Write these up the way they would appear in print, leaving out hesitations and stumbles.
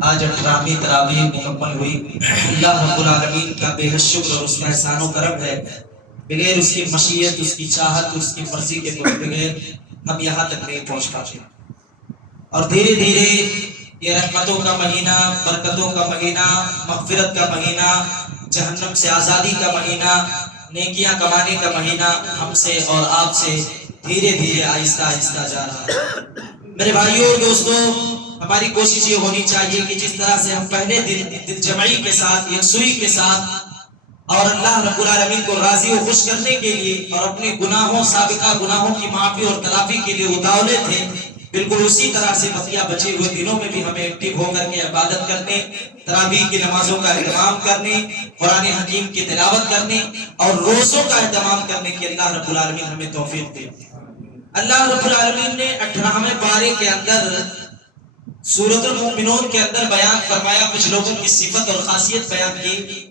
آج 18ویں تراویح مکمل ہوئی۔ اللہ رب العالمین کا بے حد شکر اور اس کا احسان و کرم ہے، بغیر اس کی مشیت، اس کی چاہت، اس کی مرضی کے بغیر ہم یہاں تک نہیں پہنچ پاتے۔ اور دھیرے دھیرے یہ رحمتوں کا مہینہ، برکتوں کا مہینہ، مغفرت کا مہینہ، جہنم سے آزادی کا مہینہ، نیکیاں کمانے کا مہینہ ہم سے اور آپ سے دھیرے دھیرے آہستہ آہستہ جا رہا ہے۔ میرے بھائیوں اور دوستوں، ہماری کوشش یہ ہونی چاہیے کہ جس طرح سے ہم پہلے دل جمعی کے ساتھ، یکسوئی کے ساتھ اور اللہ رب العالمین کو راضی و خوش کرنے کے لیے اور اپنے گناہوں، سابقہ گناہوں کی معافی اور تلافی کے لیے اتاولے تھے، بالکل اسی طرح سے بقیہ بچے ہوئے دنوں میں بھی ہمیں ایکٹیو ہو کر کے عبادت کرنے، تراویح کی نمازوں کا اہتمام کرنے، قرآن حکیم کی تلاوت کرنے اور روزوں کا اہتمام کرنے کی اللہ رب العالمین ہمیں توفیق دے۔ اللہ رب العالمین نے 18ویں پارے کے اندر سورۃ المؤمنون کے اندر بیان فرمایا، کچھ لوگوں کی صفت اور خاصیت بیان کی،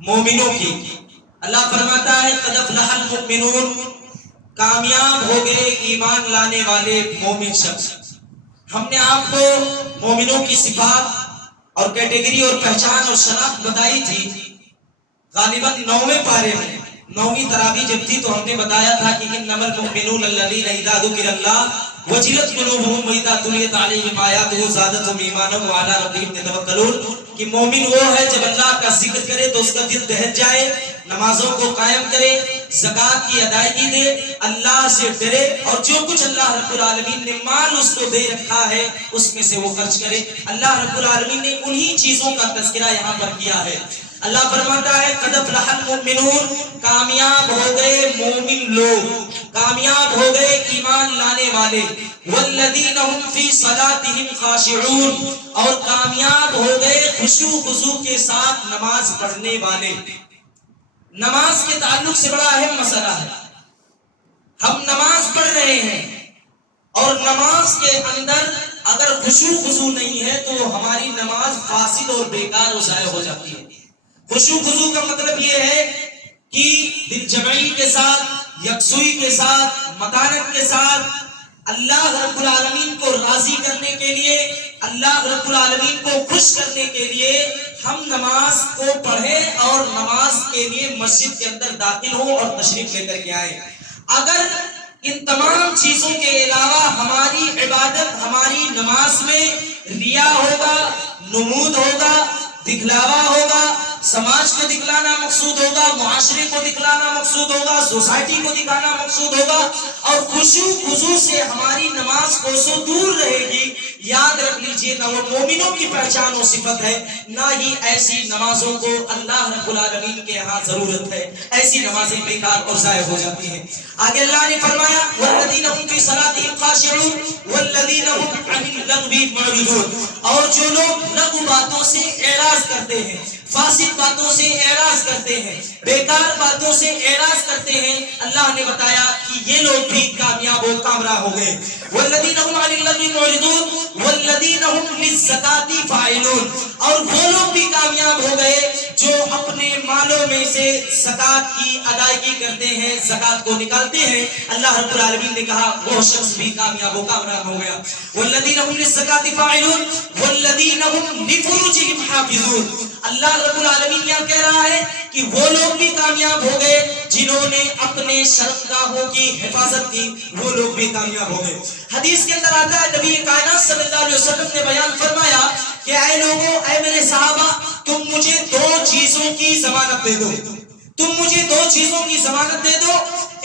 مومنوں کی۔ اللہ فرماتا ہے قد افلح المؤمنون، کامیاب ہو گئے ایمان لانے والے مومن شخص۔ ہم نے آپ کو مومنوں کی صفات اور کیٹیگری اور پہچان اور شناخت بتائی تھی غالباً 9ویں پارے میں۔ 9ویں تراویح جب تھی تو ہم نے بتایا تھا کہ انما المؤمنون الذین اذا ذکر اللہ وجلت قلوبهم واذا تلیت علیہم آیاتہ زادتہم ایمانا وعلی ربہم یتوکلون، کہ مومن وہ ہے جب اللہ کا ذکر کرے تو اس کا دل دہل جائے، نمازوں کو قائم کرے، زکوٰۃ کی ادائیگی دے، اللہ سے ڈرے اور جو کچھ اللہ رب العالمین نے مال اس کو دے رکھا ہے اس میں سے وہ خرچ کرے۔ اللہ رب العالمین نے انہی چیزوں کا تذکرہ یہاں پر کیا ہے۔ اللہ فرماتا ہے قد افلح المؤمنون، کامیاب ہو گئے مومن لوگ، کامیاب ہو گئے ایمان لانے والے، والذین هم فی صلاتهم خاشعون، اور کامیاب ہو گئے خشوع خضوع کے ساتھ نماز پڑھنے والے۔ نماز کے تعلق سے بڑا اہم مسئلہ ہے۔ ہم نماز پڑھ رہے ہیں اور نماز کے اندر اگر خشوع خضوع نہیں ہے تو ہماری نماز فاسد اور بیکار و ضائع ہو جاتی ہے۔ خشوع خضوع کا مطلب یہ ہے کہ دل جمعی کے ساتھ، یکسوئی کے ساتھ، متانت کے ساتھ اللہ رب العالمین کو راضی کرنے کے لیے، اللہ رب العالمین کو خوش کرنے کے لیے ہم نماز کو پڑھیں اور نماز کے لیے مسجد کے اندر داخل ہوں اور تشریف لے کر کے آئیں۔ اگر ان تمام چیزوں کے علاوہ ہماری عبادت، ہماری نماز میں ریا ہوگا، نمود ہوگا، دکھلاوا ہوگا، سماج کو دکھلانا مقصود ہوگا، معاشرے کو دکھلانا مقصود ہوگا، سوسائٹی کو دکھانا مقصود ہوگا، اور خشوع خضوع سے ہماری نماز کو سو دور رہے گی، یاد رکھ لیجئے نہ وہ مومنوں کی پہچان و صفت ہے، نہ ہی ایسی نمازوں کو اللہ رب العالمین کے ہاں ضرورت ہے۔ ایسی نمازیں بیکار اور ضائع ہو جاتی ہیں۔ آگے اللہ نے فرمایا والذین هم فی صلاتهم خاشعون والذین هم عن اللغو معرضون، اور جو لوگ لغو باتوں سے اعراض کرتے ہیں، فاسد باتوں سے اعراض کرتے ہیں، بیکار باتوں سے اعراض کرتے ہیں، اللہ نے بتایا کہ یہ لوگ بھی کامیاب و کامرا ہو گئے۔ والذین هم عن اللغو معرضون والذین هم للزکاۃ فاعلون، اور وہ لوگ بھی کامیاب ہو گئے جو اپنے مالوں میں سے زکوٰۃ کی ادائیگی کرتے ہیں، زکوٰۃ کو نکالتے ہیں۔ اللہ رب العالمین نے کہا وہ شخص بھی کامیاب و کامراب ہو گیا۔ والذین هم للزکاۃ فاعلون والذین هم لفروجهم حافظون، اللہ رب العالمین یہاں کہہ رہا ہے کہ وہ لوگ بھی کامیاب ہو گئے جنہوں نے اپنے شرمگاہوں کی حفاظت کی، وہ لوگ بھی کامیاب ہو گئے۔ حدیث کے اندر آتا ہے نبی کائنات صلی اللہ علیہ وسلم نے بیان فرمایا کہ اے لوگوں، اے میرے صحابہ، تم مجھے 2 چیزوں کی ضمانت دے دو، تم مجھے 2 چیزوں کی ضمانت دے دو،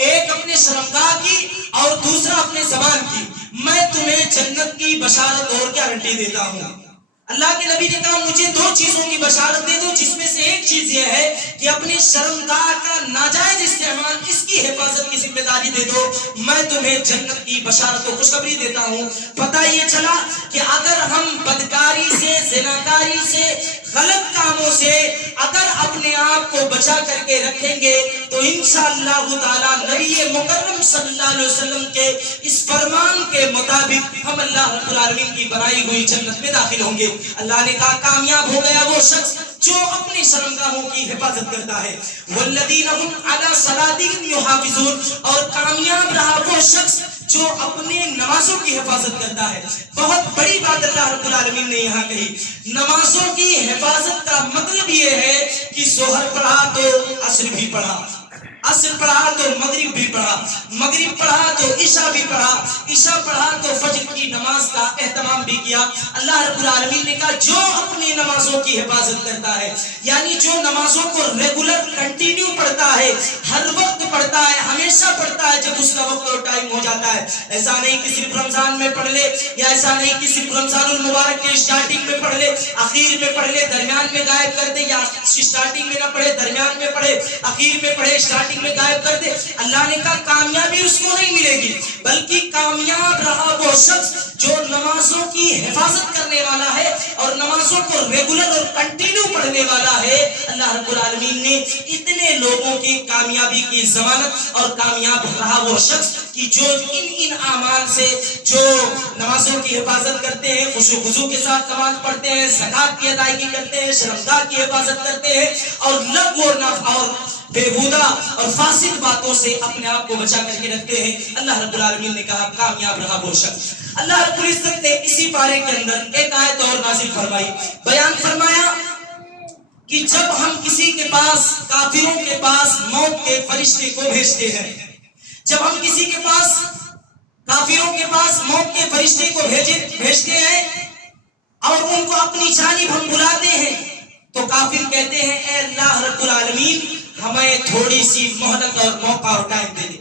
ایک اپنے شرمگاہ کی اور دوسرا اپنے زبان کی، میں تمہیں جنت کی بشارت اور گارنٹی دیتا ہوں۔ اللہ کے نبی نے کہا مجھے 2 چیزوں کی بشارت دے دو، جس میں سے ایک چیز یہ ہے کہ اپنی شرمگاہ کا ناجائز استعمال، اس کی حفاظت کی ذمہ داری دے دو، میں تمہیں جنت کی بشارت و خوشخبری دیتا ہوں۔ پتہ یہ چلا کہ اگر ہم بدکاری سے، زناکاری سے، غلط کاموں سے اگر اپنے آپ کو بچا کر کے رکھیں گے تو انشاءاللہ تعالی نبی مکرم صلی اللہ علیہ وسلم کے اس فرمان کے مطابق ہم اللہ رب العالمین کی بنائی ہوئی جنت میں داخل ہوں گے۔ اللہ نے کہا کامیاب ہو گیا وہ شخص جو اپنی شرمگاہوں کی حفاظت کرتا ہے۔ والذین هم علی صلاتهم یحافظون، اور کامیاب رہا وہ شخص جو اپنے نمازوں کی حفاظت کرتا ہے. بہت بڑی بات اللہ رب العالمین نے یہاں کہی. نمازوں کی حفاظت کا مطلب یہ ہے کہ ظہر پڑھا تو عصر بھی پڑھا, عصر پڑھا تو مغرب بھی پڑھا, مغرب پڑھا تو عشاء بھی پڑھا, عشاء پڑھا تو فجر کی نماز کا اہتمام بھی کیا. اللہ رب العالمین نے کہا جو اپنی نمازوں کی حفاظت کرتا ہے, یعنی جو نمازوں کو ریگولر کنٹینیو پڑھتا ہے, ہر وقت پڑھتا ہے, ہمیشہ پڑھتا ہے جب اس کا وقت اور ٹائم ہو جاتا ہے. ایسا نہیں کہ صرف رمضان میں پڑھ لے, یا ایسا نہیں کہ صرف رمضان المبارک کے اسٹارٹنگ میں پڑھ لے, اخیر میں پڑھ لے, درمیان میں غائب کر دے, یا اسٹارٹنگ میں نہ پڑھے, درمیان میں پڑھے, اخیر میں پڑھے, اسٹارٹنگ میں غائب کر دے. اللہ نے کہا کامیابی اس کو نہیں ملے گی, بلکہ کامیاب رہا وہ شخص جو نمازوں کی حفاظت کرنے والا ہے اور نمازوں کو ریگولر اور کنٹینیو پڑھنے والا ہے. اللہ رب العالمین نے اتنے لوگوں کی کامیابی کی ضمانت, اور کامیاب رہا وہ شخص کہ جو ان اعمال سے, جو نمازوں کی حفاظت کرتے ہیں, خشوع و خضوع کے ساتھ نماز پڑھتے ہیں, زکات کی ادائیگی کرتے ہیں, شرمگاہ کی حفاظت کرتے ہیں, اور لغو اور بےہودہ اور فاسد باتوں سے اپنے آپ کو بچا کر کے رکھتے ہیں. اللہ رب العالمین نے کہا کامیاب رہا وہ شخص. اللہ رب العزت نے اسی پارے کے اندر ایک آیت اور نازل فرمائی, بیان فرمایا کہ جب ہم کسی کے پاس, کافروں کے پاس موت کے فرشتے کو بھیجتے ہیں, جب ہم کسی کے پاس, کافروں کے پاس موت کے فرشتے کو بھیجتے ہیں اور ان کو اپنی جانب ہم بلاتے ہیں, تو کافر کہتے ہیں اے اللہ رب العالمین ہمیں تھوڑی سی مہلت اور موقع اور ٹائم دے دے.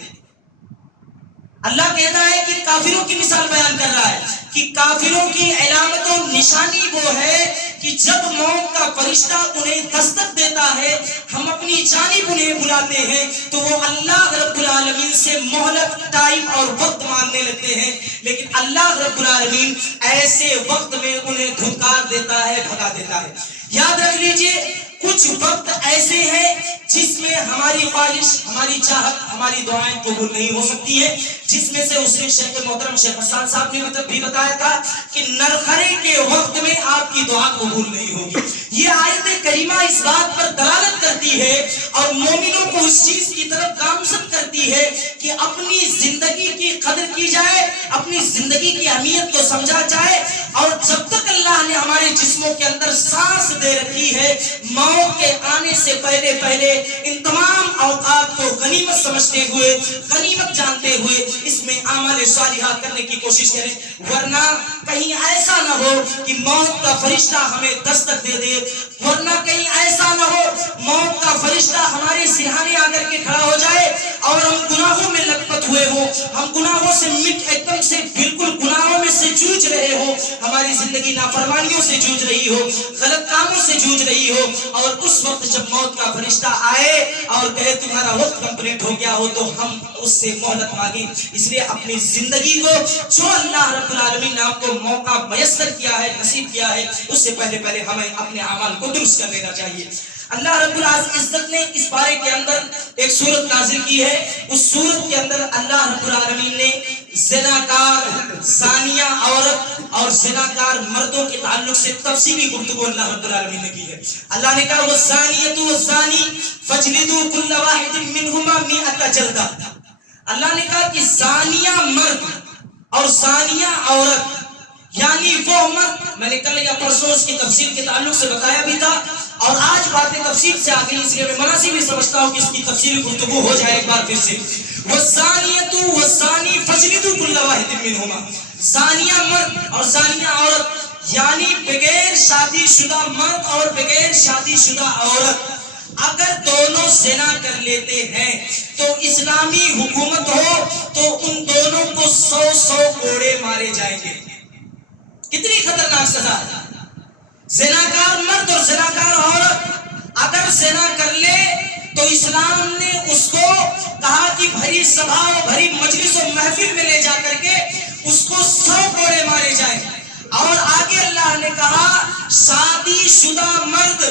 اللہ کہتا ہے کہ کافروں کی مثال بیان کر رہا ہے کہ کافروں کی علامت و نشانی وہ ہے کہ جب موت کا فرشتہ انہیں دستک دیتا ہے, ہم اپنی جانب انہیں بلاتے ہیں, تو وہ اللہ رب العالمین سے مہلت, ٹائم اور وقت مانگنے لگتے ہیں. لیکن اللہ رب العالمین ایسے وقت میں انہیں دھتکار دیتا ہے, بھگا دیتا ہے. یاد رکھ لیجئے کچھ وقت ایسے ہیں جس میں ہماری خواہش, ہماری چاہت, ہماری دعائیں قبول نہیں ہو سکتی ہیں, جس میں سے اس نے شیخ محترم شیخ حسان صاحب نے بھی بتایا تھا کہ نرخرے کے وقت میں آپ کی دعا قبول نہیں ہوگی. یہ آیت کریمہ اس بات پر دلالت کرتی ہے اور مومنوں کو اس چیز کی طرف گامزن کرتی ہے کہ اپنی زندگی کی قدر کی جائے, اپنی زندگی کی اہمیت کو سمجھا جائے, اور جب تک اللہ نے ہمارے جسموں کے اندر سانس دے رکھی ہے, موت کے آنے سے پہلے پہلے ان تمام اوقات کو غنیمت سمجھتے ہوئے, غنیمت جانتے ہوئے اس میں اعمال صالحہ کرنے کی کوشش کریں. ورنہ کہیں ایسا نہ ہو کہ موت کا فرشتہ ہمیں دستک دے دے, ورنہ کہیں ایسا نہ ہو موت کا فرشتہ ہمارے سرہانے آ کر کے کھڑا ہو جائے اور ہم گناہوں میں لپت ہوئے ہوں, ہم گناہوں سے ایک دم سے بالکل گناہوں میں سے جوجھ رہے ہو, ہماری زندگی نافرمانیوں سے جوجھ رہی ہو, غلط کاموں سے جوجھ رہی ہو, اور اس وقت جب موت کا فرشتہ آئے اور کہے تمہارا وقت کمپلیٹ ہو گیا ہو, تو ہم اس سے مہلت مانگیں. اس لیے اپنی زندگی کو جو اللہ رب العالمین نے آپ کو موقع میسر کیا ہے, نصیب کیا ہے, اس سے پہلے پہلے ہمیں اپنے اعمال کو درست کر لینا چاہیے. اللہ رب العزت نے اس بارے کے اندر ایک سورت نازل کی ہے. اس سورت کے اندر اللہ رب العالمین نے زناکار, زانیہ عورت اور زناکار مردوں کے تعلق سے تفصیلی گفتگو اللہ رب العالمین نے کی ہے. اللہ نے کہا والزانیۃ والزانی فاجلدوا كل واحد منهما 100 جلدہ. اللہ نے کہا کہ زانیہ مرد اور زانیہ عورت, یعنی وہ مرد, میں نے کل یا پرسوں اس کی تفصیل کے تعلق سے بتایا بھی تھا, اور آج باتیں تفصیل سے آ گئی, اس لیے میں مناسب ہی سمجھتا ہوں کہ اس کی تفصیلی گفتگو ہو جائے ایک بار پھر سے. والزانیۃ والزانی فاجلدوا كل واحد منهما, زانیہ مرد اور زانیہ عورت, یعنی بغیر شادی شدہ مرد اور بغیر شادی شدہ عورت اگر دونوں زنا کر لیتے ہیں تو اسلامی حکومت ہو تو ان دونوں کو 100 کوڑے مارے جائیں گے. کتنی خطرناک سزا ہے. زناکار مرد اور زناکار عورت اگر زنا کر لے تو اسلام نے اس کو کہا کہ بھری سبھا و بھری مجلس و محفل میں لے جا کر کے اس کو 100 کوڑے مارے جائیں. اور آگے اللہ نے کہا شادی شدہ مرد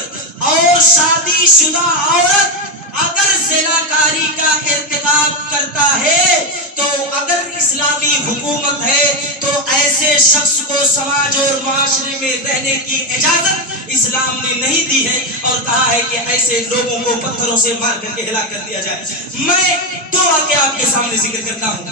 اور شادی شدہ عورت اگر زناکاری کا ارتکاب کرتا ہے تو اگر اسلامی حکومت ہے تو ایسے شخص کو سماج اور معاشرے میں رہنے کی اجازت اسلام نے نہیں دی ہے, اور کہا ہے کہ ایسے لوگوں کو پتھروں سے مار کر کے ہلاک کر دیا جائے. میں دو واقعات آپ کے سامنے ذکر کرتا ہوں.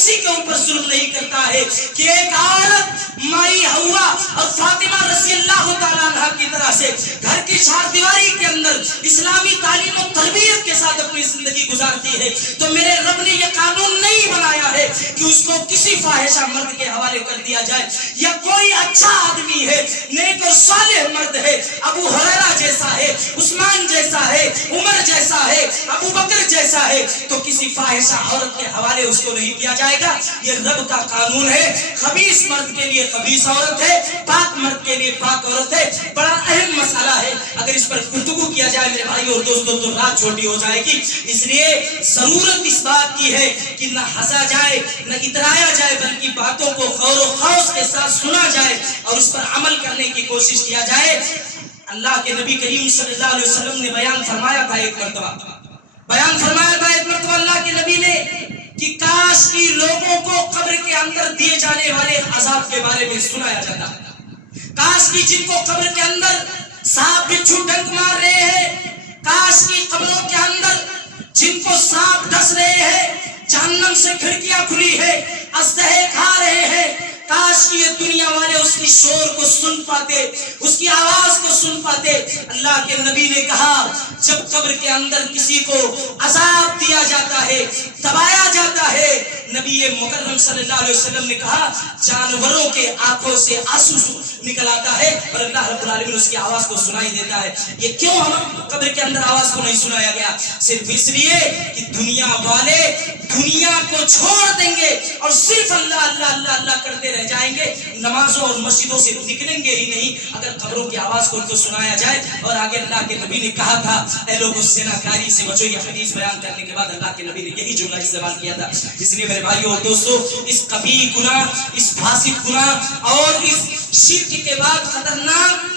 کسی کے اوپر ظلم نہیں کرتا ہے کہ ایک عورت مائی ہوا اور فاطمہ رضی اللہ تعالیٰ عنہ کی طرح سے گھر کی چار دیواری کے اندر اسلامی تعلیم و تربیت کے ساتھ اپنی زندگی گزارتی ہے، تو میرے رب نے یہ قانون نہیں بنایا ہے کہ اس کو کسی فاحشہ مرد کے حوالے کر دیا جائے، یا کوئی اچھا آدمی ہے، نیک اور صالح مرد ہے، ابو ہریرہ جیسا ہے، عثمان جیسا ہے، عمر جیسا ہے، ابو بکر جیسا ہے، تو کسی فاحشہ عورت کے حوالے اس کو نہیں کیا جائے گا۔ یہ رب کا قانون ہے۔ خبیث مرد کے لیے خبیث عورت ہے، پاک مرد کے لیے پاک عورت ہے۔ بڑا اہم مسئلہ ہے، اگر اس پر گفتگو کیا جائے میرے بھائی اور دوستوں تو رات چھوٹی ہو جائے گی، اس لیے ضرورت اس بات کی ہے کہ نہ ہنسا جائے نہ اترایا جائے، بلکہ باتوں کو غور و خوض کے ساتھ سنا جائے اور اس پر عمل کرنے کی کوشش کیا جائے۔ اللہ کے نبی کریم صلی اللہ علیہ وسلم نے بیان فرمایا تھا ایک مرتبہ اللہ کے نبی نے کہ کاش کی لوگوں کو قبر کے اندر دیے جانے والے عذاب کے بارے میں سنایا جاتا، کاش کی جن کو قبر کے اندر سانپ بچھو ڈنک مار رہے ہیں، کاش کی قبروں کے اندر جن کو سانپ ڈس رہے ہیں، جہنم سے کھڑکیاں کھلی ہے، اسدحے کھا رہے ہیں، کاش کی یہ دنیا والے اس کی شور کو سن پاتے، اس کی آواز کو سن پاتے۔ اللہ کے نبی نے کہا جب قبر کے اندر کسی کو عذاب دیا جاتا ہے، دبایا جاتا ہے، نبی مکرم صلی اللہ علیہ وسلم نے کہا جانوروں کے آنکھوں سے آنسو نکل آتا ہے اور اللہ رب العالمین اس کی آواز کو سنائی دیتا ہے۔ یہ کیوں ہم قبر کے اندر آواز کو نہیں سنایا گیا؟ صرف اس لیے کہ دنیا والے دنیا کو چھوڑ دیں گے اور صرف اللہ اللہ اللہ اللہ کرتے رہ جائیں گے، نمازوں اور مسجدوں سے نکلیں گے ہی نہیں اگر قبروں کی آواز کو ان کو سنایا جائے۔ اور آگے اللہ کے نبی نے کہا تھا اے لوگوں زناکاری سے بچو، یہ حدیث بیان کرنے کے بعد اللہ کے نبی نے یہی جملہ استعمال کیا تھا۔ اس لیے میرے بھائیوں اور دوستوں، اس قبیح گناہ، اس فاسد گناہ اور اس شرک کے بعد خطرناک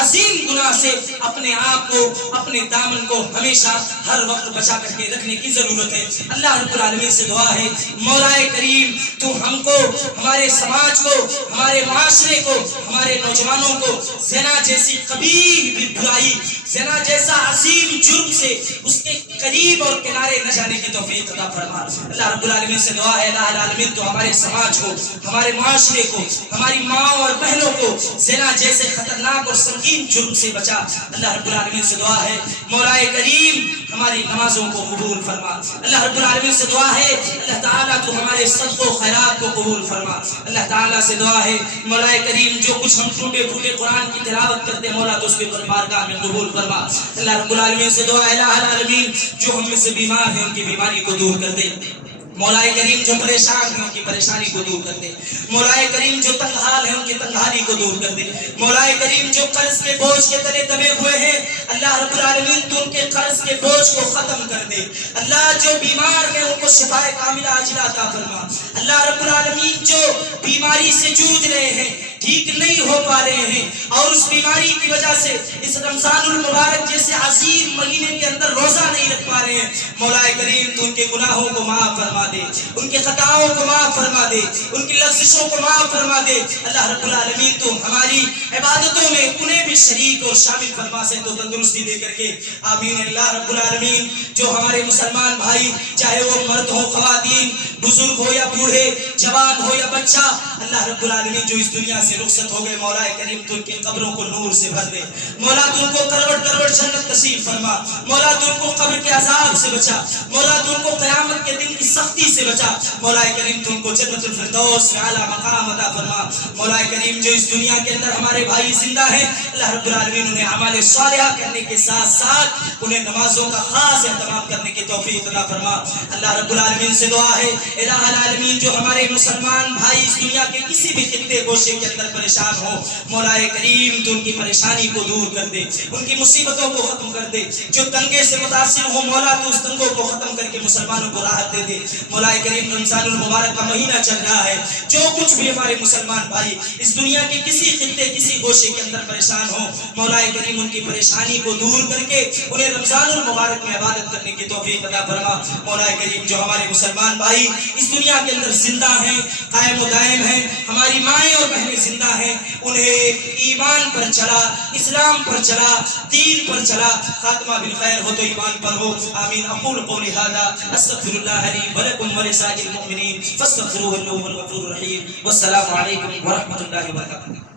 عظیم گناہ سے اپنے آپ کو، اپنے دامن کو ہمیشہ ہر وقت بچا کر کے رکھنے کی ضرورت ہے۔ اللہ رب العالمین سے دعا ہے مولا کریم تو ہم کو، ہمارے سماج کو، ہمارے معاشرے کو، ہمارے نوجوانوں کو زنا جیسی قبیح برائی، زنا جیسا عظیم جرم سے اس کے قریب اور کنارے نہ جانے کی توفیق عطا فرما۔ اللہ رب العالمین سے دعا ہے الہ العالمین تو ہمارے سماج کو، ہمارے معاشرے کو، ہماری ماں اور بہنوں کو زنا جیسے خطرناک اور سنگین جرم سے بچا۔ اللہ رب العالمین سے دعا ہے مولا کریم ہماری نمازوں کو قبول فرما۔ اللہ رب العالمین سے دعا ہے اللہ تعالیٰ تو ہمارے صدقہ و خیرات کو قبول فرما۔ اللہ تعالیٰ سے دعا ہے مولا کریم جو کچھ ہم ٹوٹے پھوٹے قرآن کی تلاوت کرتے مولا تو اس کے بارگاہ میں قبول فرما۔ اللہ رب العالمین سے دعا ہے الہ العالمین جو ہم میں سے بیمار ہیں ان کی بیماری کو دور کر دے۔ مولا کریم جو پریشان ہیں ان کی پریشانی کو دور کر دے۔ مولا کریم جو تنگ حال ہیں ان کی تنگحالی کو دور کر دے۔ مولا کریم جو قرض کے بوجھ کے تلے دبے ہوئے ہیں اللہ رب العالمین تو ان کے قرض کے بوجھ کو ختم کر دے۔ اللہ جو بیمار ہیں ان کو شفاء کاملہ عاجلہ عطا فرما۔ اللہ رب العالمین جو بیماری سے جوجھ رہے ہیں، ٹھیک نہیں ہو پا رہے ہیں اور اس بیماری کی وجہ سے اس رمضان المبارک جیسے عظیم مہینے کے اندر روزہ نہیں رکھ پا رہے ہیں، مولا کریم تو ان کے گناہوں کو معاف فرما دے، ان کے خطاؤں کو معاف فرما دے، ان کی لغزشوں کو معاف فرما دے۔ اللہ رب العالمین تو ہماری عبادتوں میں انہیں بھی شریک اور شامل فرما سے تو تندرستی دے کر کے آمین۔ اللہ رب العالمین جو ہمارے مسلمان بھائی چاہے وہ مرد ہو، خواتین، بزرگ ہو یا بوڑھے، جوان ہو یا بچہ، اللہ رب العالمین جو اس دنیا سے رخصت ہو گئے مولا کریم تو ان کی قبروں کو نور سے بھر دے۔ مولا تو ان کو کروٹ کروٹ جنت نصیب فرما۔ مولا تو ان کو قبر کے عذاب سے بچا۔ مولا تو ان کو قیامت کے دن کی سختی سے بچا۔ مولا کریم تو ان کو جنت الفردوس میں اعلیٰ مقام عطا فرما۔ مولا کریم جو اس دنیا کے اندر ہمارے بھائی زندہ ہیں اللہ رب العالمین انہیں اعمال صالحہ کرنے کے ساتھ ساتھ انہیں نمازوں کا خاص اہتمام کرنے کی توفیق عطا فرما۔ اللہ رب العالمین سے دعا ہے الہ العالمین جو ہمارے مسلمان بھائی اس دنیا کے کسی بھی خطے گوشے کے اندر پریشان ہو مولا کریم تو ان کی پریشانی کو دور کر دے، ان کی مصیبتوں کو ختم کر دے۔ جو تنگے سے متاثر ہو مولا تو اس تنگوں کو ختم کر کے مسلمانوں کو راحت دے دے۔ مولا کریم رمضان المبارک کا مہینہ چل رہا ہے، جو کچھ بھی ہمارے مسلمان بھائی اس دنیا کے کسی خطے کسی گوشے کے اندر پریشان ہو مولا کریم ان کی پریشانی کو دور کر کے انہیں رمضان المبارک میں عبادت کرنے کی توفیق عطا فرما۔ مولا کریم جو ہمارے مسلمان بھائی اس دنیا کے اندر زندہ ہیں، قائم و دائم ہیں، ہماری مائیں اور بہنیں زندہ ہیں انہیں ایمان پر چلا، اسلام پر چلا، دین پر چلا، خاتمہ بالخیر ہو تو ایمان پر ہو. آمین. اقول قولی ھذا استغفر اللہ لی ولکم ولسائر المؤمنین فاستغفروہ انہ هو الغفور الرحیم. والسلام علیکم ورحمۃ اللہ وبرکاتہ.